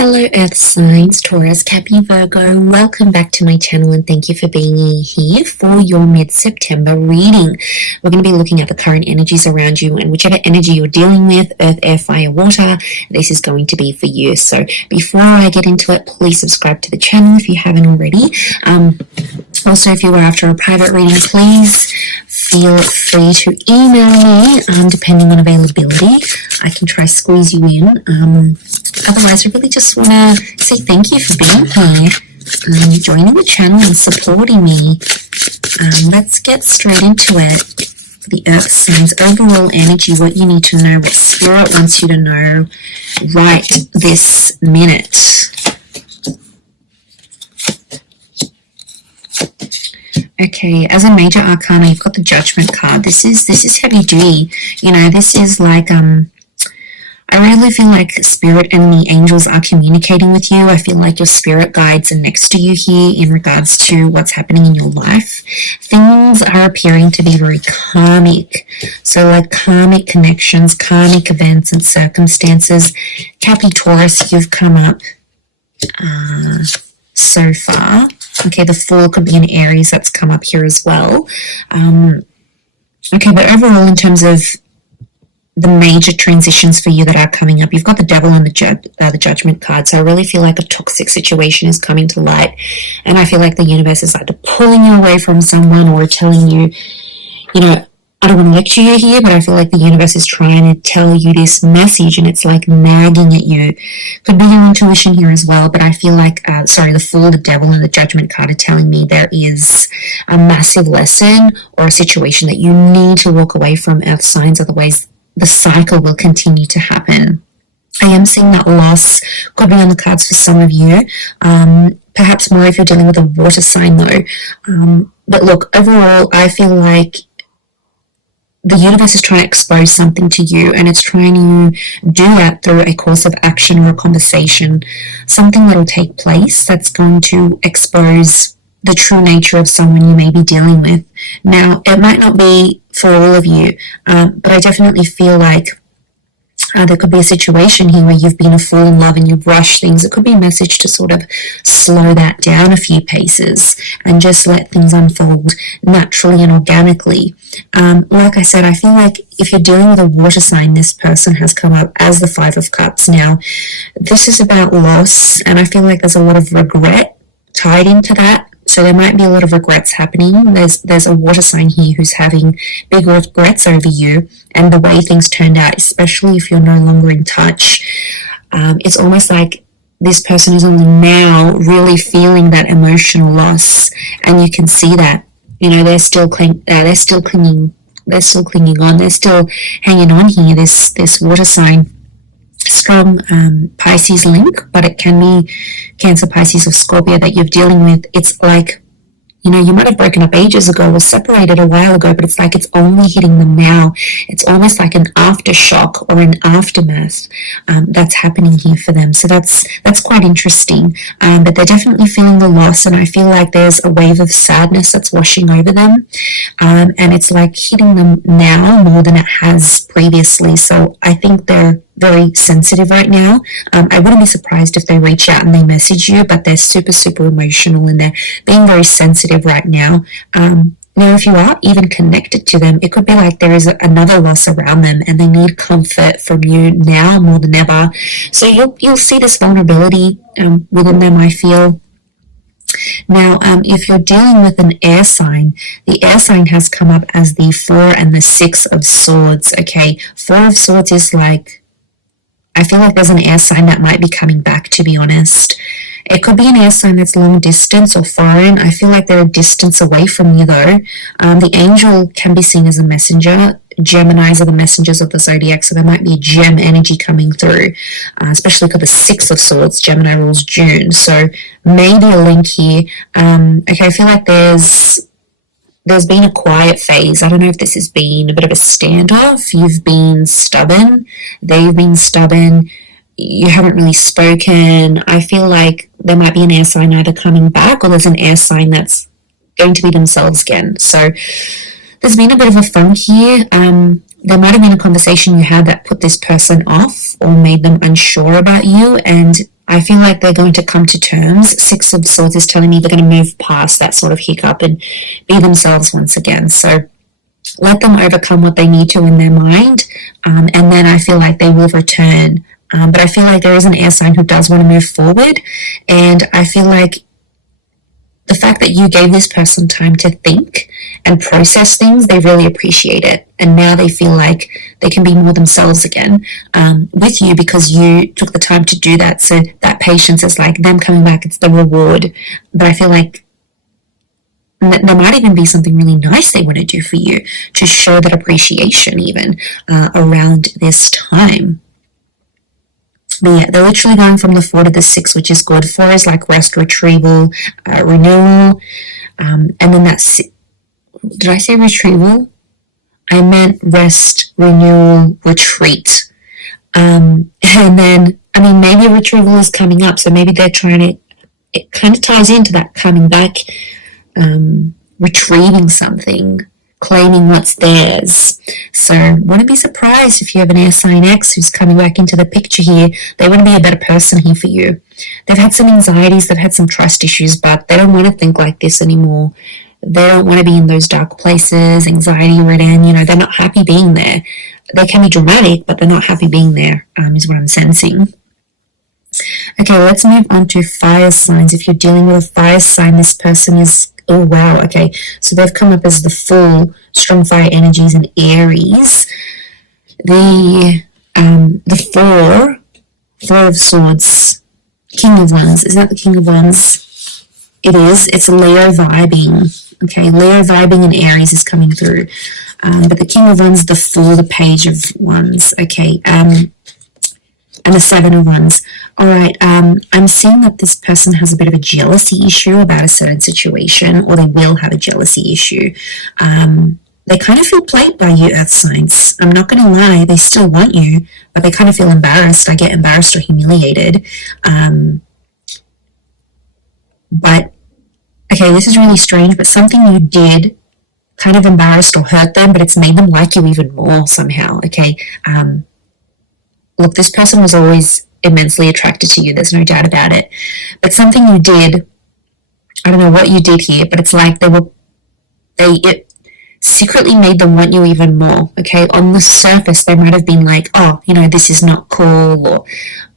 Hello Earth signs, Taurus, Cappy, Virgo. Welcome back to my channel and thank you for being here for your mid-September reading. We're going to be looking at the current energies around you, and whichever energy you're dealing with, earth, air, fire, water, this is going to be for you. So before I get into it, please subscribe to the channel if you haven't already. Also, if you were after a private reading, please feel free to email me, depending on availability. I can try squeeze you in. Otherwise, I really just want to say thank you for being here, joining the channel and supporting me. Let's get straight into it. The Earth signs, overall energy, what you need to know, what Spirit wants you to know right this minute. Okay, as a major arcana, you've got the Judgment card. This is heavy duty. You know, this is like I really feel like Spirit and the angels are communicating with you. I feel like your spirit guides are next to you here in regards to what's happening in your life. Things are appearing to be very karmic. So like karmic connections, karmic events and circumstances. Cappy Taurus, you've come up so far. Okay, the Fool could be an Aries that's come up here as well. Okay, but overall in terms of the major transitions for you that are coming up, you've got the Devil and the Judgment card. So I really feel like a toxic situation is coming to light, and I feel like the universe is either pulling you away from someone or telling you, you know, I don't want to lecture you here, but I feel like the universe is trying to tell you this message and it's like nagging at you. Could be your intuition here as well, but I feel like, the Fool, the Devil, and the Judgment card are telling me there is a massive lesson or a situation that you need to walk away from, Earth signs, otherwise the cycle will continue to happen. I am seeing that loss could be on the cards for some of you, perhaps more if you're dealing with a water sign though. But look, overall, I feel like the universe is trying to expose something to you, and it's trying to do that through a course of action or a conversation, something that will take place that's going to expose the true nature of someone you may be dealing with. Now, it might not be for all of you, but I definitely feel like there could be a situation here where you've been a fool in love and you've rushed things. It could be a message to sort of slow that down a few paces and just let things unfold naturally and organically. Like I said, I feel like if you're dealing with a water sign, this person has come up as the Five of Cups. Now, this is about loss, and I feel like there's a lot of regret tied into that. So there might be a lot of regrets happening. There's a water sign here who's having big regrets over you and the way things turned out, especially if you're no longer in touch. It's almost like this person is only now really feeling that emotional loss, and you can see that. You know, they're still clinging on. They're still hanging on here. This water sign. Strong Pisces link, but it can be Cancer, Pisces, or Scorpio that you're dealing with. It's like, you know, you might have broken up ages ago or separated a while ago, but it's like it's only hitting them now. It's almost like an aftershock or an aftermath that's happening here for them. So that's quite interesting. But they're definitely feeling the loss, and I feel like there's a wave of sadness that's washing over them, and it's like hitting them now more than it has previously. So I think they're very sensitive right now. I wouldn't be surprised if they reach out and they message you, but they're super, super emotional and they're being very sensitive right now. Now, if you are even connected to them, it could be like there is another loss around them and they need comfort from you now more than ever. So you'll see this vulnerability within them, I feel. Now, if you're dealing with an air sign, the air sign has come up as the 4 and the 6 of Swords. Okay, 4 of Swords is like, I feel like there's an air sign that might be coming back, to be honest. It could be an air sign that's long distance or foreign. I feel like they're a distance away from you, though. The angel can be seen as a messenger. Geminis are the messengers of the zodiac, so there might be a gem energy coming through, especially because the 6 of Swords, Gemini rules June. So maybe a link here. Okay, I feel like there's been a quiet phase. I don't know if this has been a bit of a standoff. You've been stubborn. They've been stubborn. You haven't really spoken. I feel like there might be an air sign either coming back or there's an air sign that's going to be themselves again. So there's been a bit of a funk here. There might have been a conversation you had that put this person off or made them unsure about you, and I feel like they're going to come to terms. Six of Swords is telling me they're going to move past that sort of hiccup and be themselves once again. So let them overcome what they need to in their mind, and then I feel like they will return. But I feel like there is an air sign who does want to move forward, and I feel like the fact that you gave this person time to think and process things, they really appreciate it. And now they feel like they can be more themselves again with you because you took the time to do that. So that patience is like them coming back, it's the reward. But I feel like there might even be something really nice they want to do for you to show that appreciation even around this time. But yeah, they're literally going from the 4 to the 6, which is good. 4 is like rest, retrieval, renewal. And then that's, did I say retrieval? I meant rest, renewal, retreat. And then, I mean, maybe retrieval is coming up. So maybe they're trying to, it kind of ties into that coming back, retrieving something, claiming what's theirs. So wouldn't be surprised if you have an air sign X who's coming back into the picture here. They want to be a better person here for you. They've had some anxieties, they've had some trust issues, but they don't want to think like this anymore. They don't want to be in those dark places, anxiety ridden, they're not happy being there. They can be dramatic, but they're not happy being there, is what I'm sensing. Okay, let's move on to fire signs. If you're dealing with a fire sign, this person is, oh wow, okay, so they've come up as the Fool, strong fire energies, and Aries. The Four of Swords, King of Wands. Is that the King of Wands? It is. It's Leo vibing. Okay, Leo vibing and Aries is coming through. But the King of Wands, the Fool, the Page of Wands. Okay, and the 7 of Wands. All right, I'm seeing that this person has a bit of a jealousy issue about a certain situation, or they will have a jealousy issue. They kind of feel played by you, Earth signs. I'm not going to lie, they still want you, but they kind of feel embarrassed. I get embarrassed or humiliated. But, okay, this is really strange, but something you did kind of embarrassed or hurt them, but it's made them like you even more somehow, okay? Look, this person was always immensely attracted to you, there's no doubt about it. But something you did, I don't know what you did here, but it's like it secretly made them want you even more, okay? On the surface, they might have been like, oh, this is not cool, or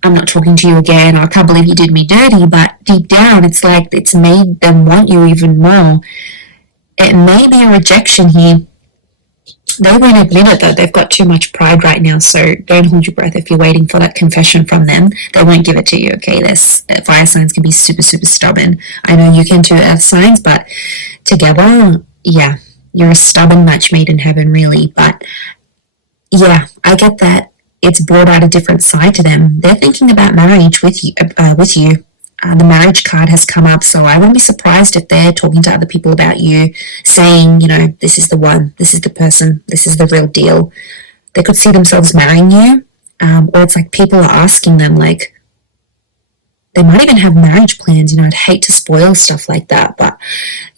I'm not talking to you again, or I can't believe you did me dirty, but deep down, it's like it's made them want you even more. It may be a rejection here. They won't admit it though, they've got too much pride right now, so don't hold your breath if you're waiting for that confession from them. They won't give it to you, okay? Fire signs can be super, super stubborn. I know you can too, Earth signs, but together, yeah, you're a stubborn match made in heaven, really. But yeah, I get that it's brought out a different side to them. They're thinking about marriage with you. The marriage card has come up, so I wouldn't be surprised if they're talking to other people about you, saying, this is the one, this is the person, this is the real deal. They could see themselves marrying you, or it's like people are asking them, like, they might even have marriage plans. I'd hate to spoil stuff like that, but,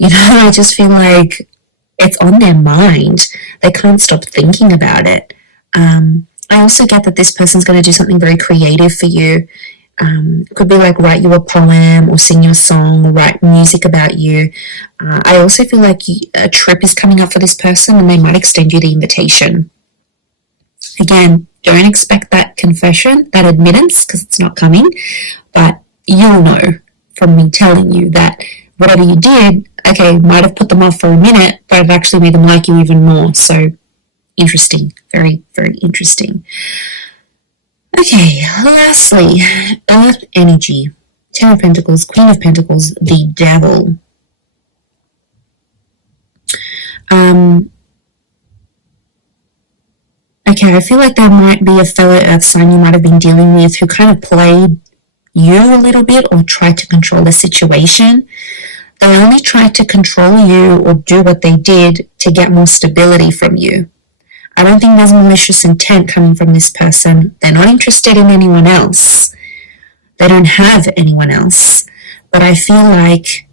I just feel like it's on their mind. They can't stop thinking about it. I also get that this person's going to do something very creative for you. It could be like write you a poem or sing you a song or write music about you. I also feel like a trip is coming up for this person and they might extend you the invitation. Again, don't expect that confession, that admittance, because it's not coming, but you'll know from me telling you that whatever you did, okay, might have put them off for a minute, but it actually made them like you even more. So interesting, very, very interesting. Okay, lastly, Earth energy, 10 of Pentacles, Queen of Pentacles, the Devil. Okay, I feel like there might be a fellow Earth sign you might have been dealing with who kind of played you a little bit or tried to control the situation. They only tried to control you or do what they did to get more stability from you. I don't think there's malicious intent coming from this person. They're not interested in anyone else. They don't have anyone else. But I feel like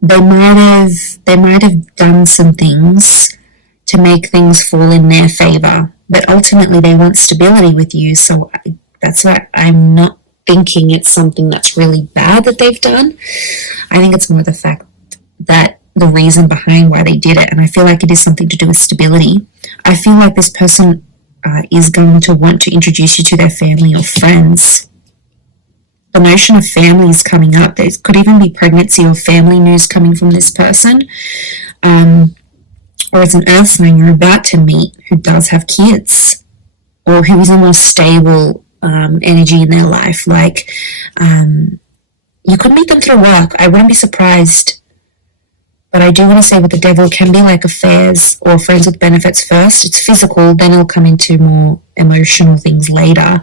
they might have done some things to make things fall in their favor. But ultimately they want stability with you. So That's why I'm not thinking it's something that's really bad that they've done. I think it's more the fact that the reason behind why they did it, and I feel like it is something to do with stability. I feel like this person is going to want to introduce you to their family or friends. The notion of family is coming up. There could even be pregnancy or family news coming from this person. Or it's an earth sign you're about to meet who does have kids, or who is a more stable energy in their life. Like, you could meet them through work. I wouldn't be surprised. But I do want to say with the devil, it can be like affairs or friends with benefits first. It's physical, then it'll come into more emotional things later.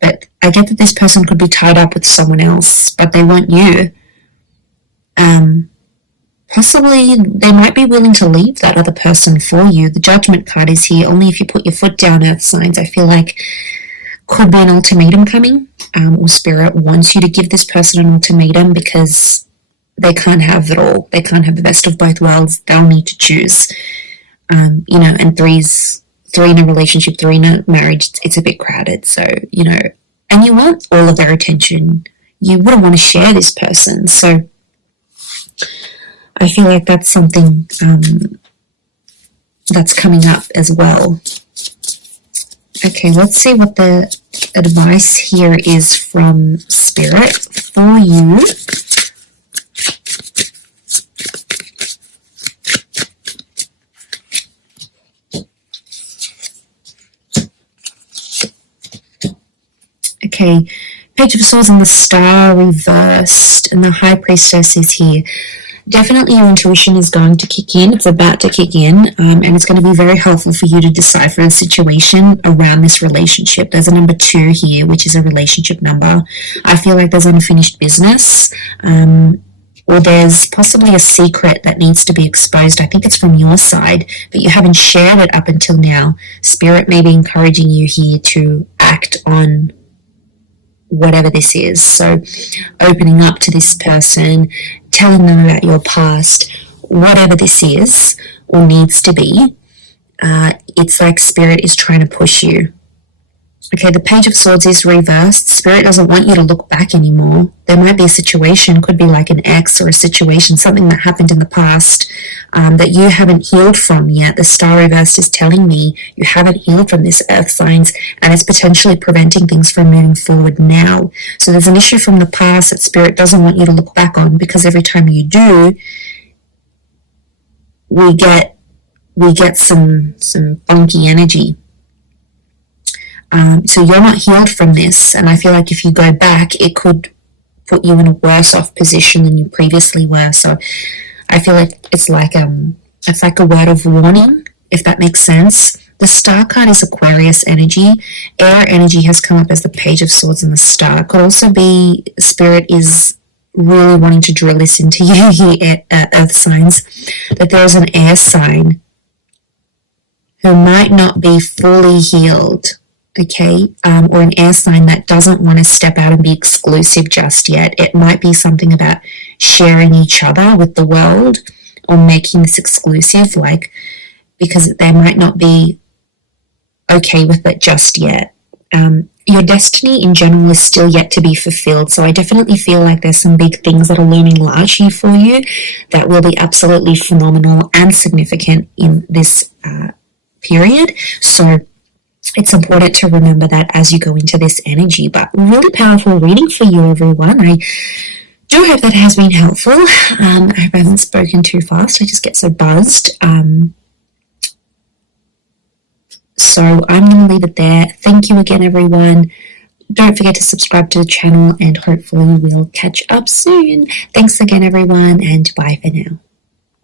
But I get that this person could be tied up with someone else, but they want you. Possibly they might be willing to leave that other person for you. The Judgment card is here. Only if you put your foot down, earth signs. I feel like could be an ultimatum coming, or Spirit wants you to give this person an ultimatum because they can't have it all. They can't have the best of both worlds. They'll need to choose. And three in a relationship, three in a marriage, it's a bit crowded. So, and you want all of their attention. You wouldn't want to share this person. So I feel like that's something that's coming up as well. Okay, let's see what the advice here is from Spirit for you. Okay, Page of Swords and the Star reversed, and the High Priestess is here. Definitely your intuition is going to kick in. It's about to kick in, and it's going to be very helpful for you to decipher the situation around this relationship. There's a number 2 here, which is a relationship number. I feel like there's unfinished business, or there's possibly a secret that needs to be exposed. I think it's from your side, but you haven't shared it up until now. Spirit may be encouraging you here to act on whatever this is. So opening up to this person, telling them about your past, whatever this is or needs to be, it's like Spirit is trying to push you. Okay, the Page of Swords is reversed. Spirit doesn't want you to look back anymore. There might be a situation, could be like an ex or a situation, something that happened in the past that you haven't healed from yet. The Star reversed is telling me you haven't healed from this, earth signs, and it's potentially preventing things from moving forward now. So there's an issue from the past that Spirit doesn't want you to look back on, because every time you do, we get some funky energy. So you're not healed from this, and I feel like if you go back, it could put you in a worse off position than you previously were. So I feel like it's like a word of warning, if that makes sense. The Star card is Aquarius energy. Air energy has come up as the Page of Swords and the Star. It could also be Spirit is really wanting to drill this into you here, earth signs, that there is an air sign who might not be fully healed. Okay, or an air sign that doesn't want to step out and be exclusive just yet. It might be something about sharing each other with the world or making this exclusive, like, because they might not be okay with it just yet. Your destiny in general is still yet to be fulfilled, so I definitely feel like there's some big things that are looming large here for you that will be absolutely phenomenal and significant in this period. So it's important to remember that as you go into this energy. But really powerful reading for you, everyone. I do hope that has been helpful. I hope I haven't spoken too fast. I just get so buzzed. So I'm going to leave it there. Thank you again, everyone. Don't forget to subscribe to the channel, and hopefully we'll catch up soon. Thanks again, everyone, and bye for now.